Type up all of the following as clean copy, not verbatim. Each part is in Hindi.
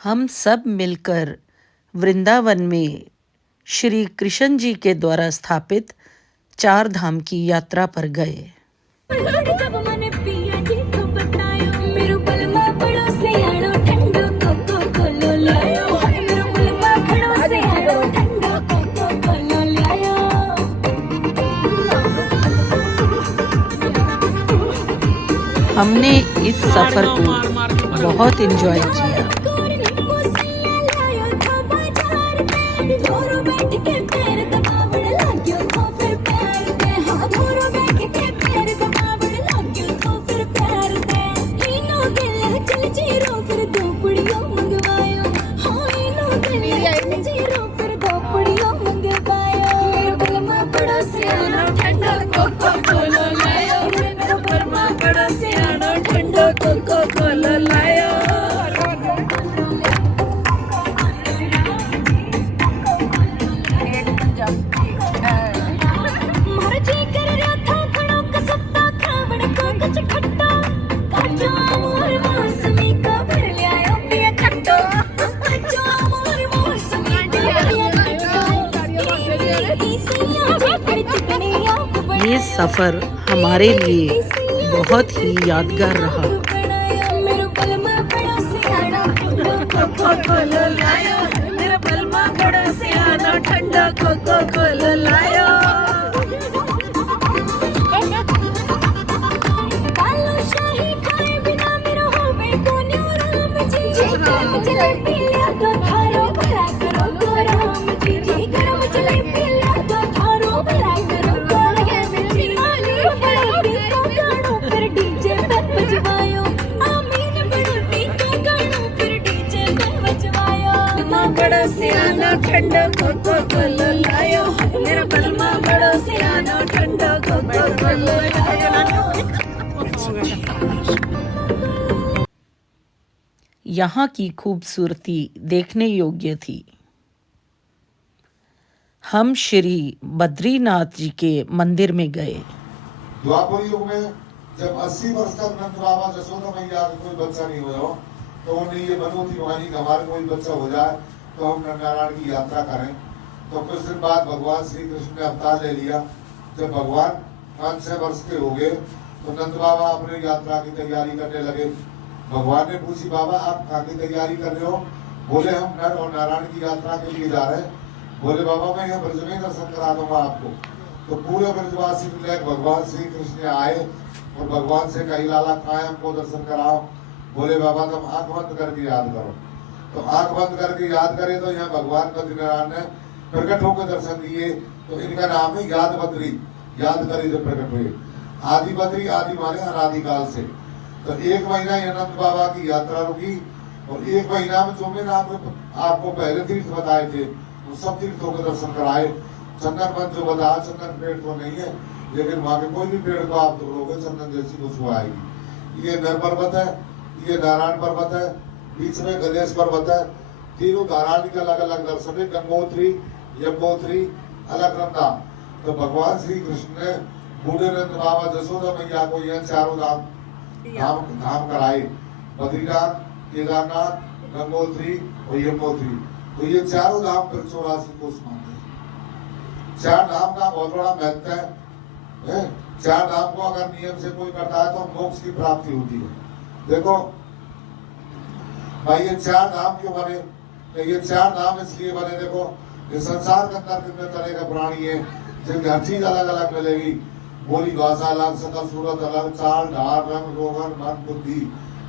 हम सब मिलकर वृंदावन में श्री कृष्ण जी के द्वारा स्थापित चार धाम की यात्रा पर गए। हमने इस सफर को बहुत एंजॉय किया। ये सफर हमारे लिए बहुत ही यादगार रहा। ठंडा कोको कोला लायो मेरा बलमा बड़ो सियानो ठंडा कोको कोला लायो। यहाँ की खूबसूरती देखने योग्य थी। हम श्री बद्रीनाथ जी के मंदिर में गए। द्वापर युग में जब 80 वर्ष तक नंद बाबा जसोदा मैया का कोई बच्चा नहीं हुआ तो उन्हें ये मनोती वाणी का हमारे कोई बच्चा हो जाए तो हम नरनारायण की यात्रा करें। तो कुछ दिन बाद भगवान श्री कृष्ण ने अवतार ले लिया। जब भगवान 5-6 वर्ष के हो गए तो नंद बाबा अपने यात्रा की तैयारी करने लगे। भगवान ने पूछी, बाबा आप कहाँ की तैयारी कर रहे हो? बोले हम नर और नारायण की यात्रा के लिए जा रहे हैं। बोले बाबा मैं यहाँ ब्रज में दर्शन करा दूंगा आपको। तो पूरे ब्रजवासी मिले भगवान श्री कृष्ण आए और भगवान से कही, लाला कहाँ हमको दर्शन कराओ। बोले बाबा तुम आंख बंद करके याद करो। तो आंख बंद करके याद करे तो यहाँ भगवान बद्रीनारायण ने प्रकट होकर दर्शन दिए। तो इनका नाम है याद बद्री, याद करी जो प्रकट हुए। आदि बद्री, आदि माने अनादिकाल से। तो 1 महीना अनंत बाबा की यात्रा रुकी और 1 महीना में जो मैंने आपको पहले तीर्थ बताए थे वो सब तीर्थों के दर्शन कराए। चंदन वन जो बताया, चंदन पेड़ तो नहीं है लेकिन वहां के कोई भी पेड़ को आप तोड़ोगे चंदन जैसी खुशबू आएगी। ये नर पर्वत है, ये नारायण पर्वत है, बीच में गणेश पर्वत है। तीनों नारायण के अलग अलग दर्शन है, गंगोत्री यमुनोत्री अलकनंदा। तो भगवान श्री कृष्ण ने बूढ़े नंद बाबा जसोदा मैया को यह चारों धाम कराए, बद्रीनाथ, केदारनाथ, गंगोत्री और यमुनोत्री। तो ये चारों धाम फिर 84 कोस मानते हैं। 4 धाम का बहुत बड़ा महत्व है। 4 धाम को अगर नियम से कोई करता है तो मोक्ष की प्राप्ति होती है। देखो भाई ये 4 धाम क्यों बने? तो ये 4 धाम इसलिए बने, देखो ये संसार के अंदर कितने तरह के प्राणी है जिनकी हर चीज अलग अलग मिलेगी। बोली भाषा अलग, सकल सूरत अलग, चाल ढाल रंग रोगन मन बुद्धि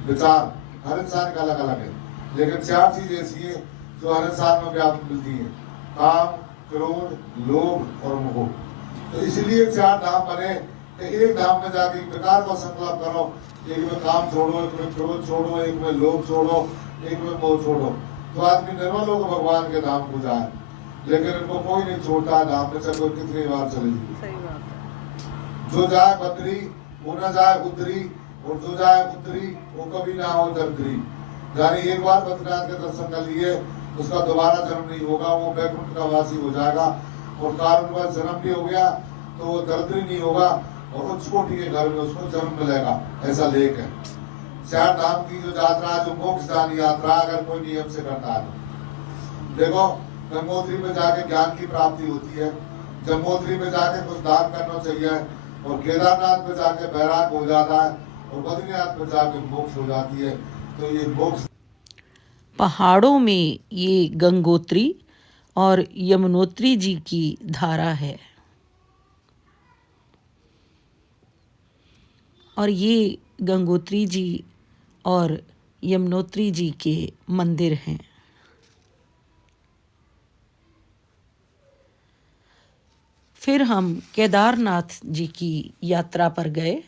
विचार हर इंसान का अलग अलग है। लेकिन 4 चीज ऐसी है जो हर इंसान में व्याप्त मिलती है, काम, क्रोध, लोभ और मोह। तो इसलिए 4 धाम बने। एक धाम में जाके प्रकार का संकल्प करो, एक में काम छोड़ो, एक में क्रोध छोड़ो, एक में लोभ छोड़ो, एक में मोह छोड़ो, तो आदमी निर्मल होकर भगवान के धाम को जाए। लेकिन इनको कोई नहीं छोड़ता धाम में, चाहे कोई कितनी बार चले जाए। जो जाए बद्री वो न जाए उतरी, और जो जाए उतरी वो कभी ना हो दर्दरी। यानी एक बार बद्रीनाथ के दर्शन कर लिए उसका दोबारा जन्म नहीं होगा, वो बैकुंठ का वासी हो जाएगा। और कारण का जन्म भी हो गया तो वो दर्दरी नहीं होगा और उच्च कोटि के घर में उसको जन्म मिलेगा, ऐसा लेख है। चार धाम की जो यात्रा, जो मोक्षदान यात्रा, अगर कोई नियम से करता है। देखो, गंगोत्री में जाके ज्ञान की प्राप्ति होती है, जम्मोत्री में जाके कुछ दान करना चाहिए, और केदारनाथ में जाके बैराग हो जाता है, और बद्रीनाथ में जाके मोक्ष हो जाती है। तो ये मोक्ष पहाड़ों में ये गंगोत्री और यमुनोत्री जी की धारा है, और ये गंगोत्री जी और यमुनोत्री जी के मंदिर हैं। फिर हम केदारनाथ जी की यात्रा पर गए।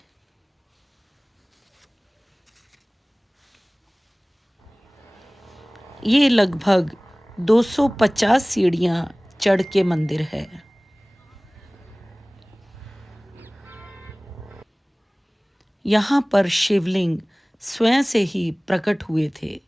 ये लगभग 250 सीढ़ियां चढ़ के मंदिर है। यहाँ पर शिवलिंग स्वयं से ही प्रकट हुए थे।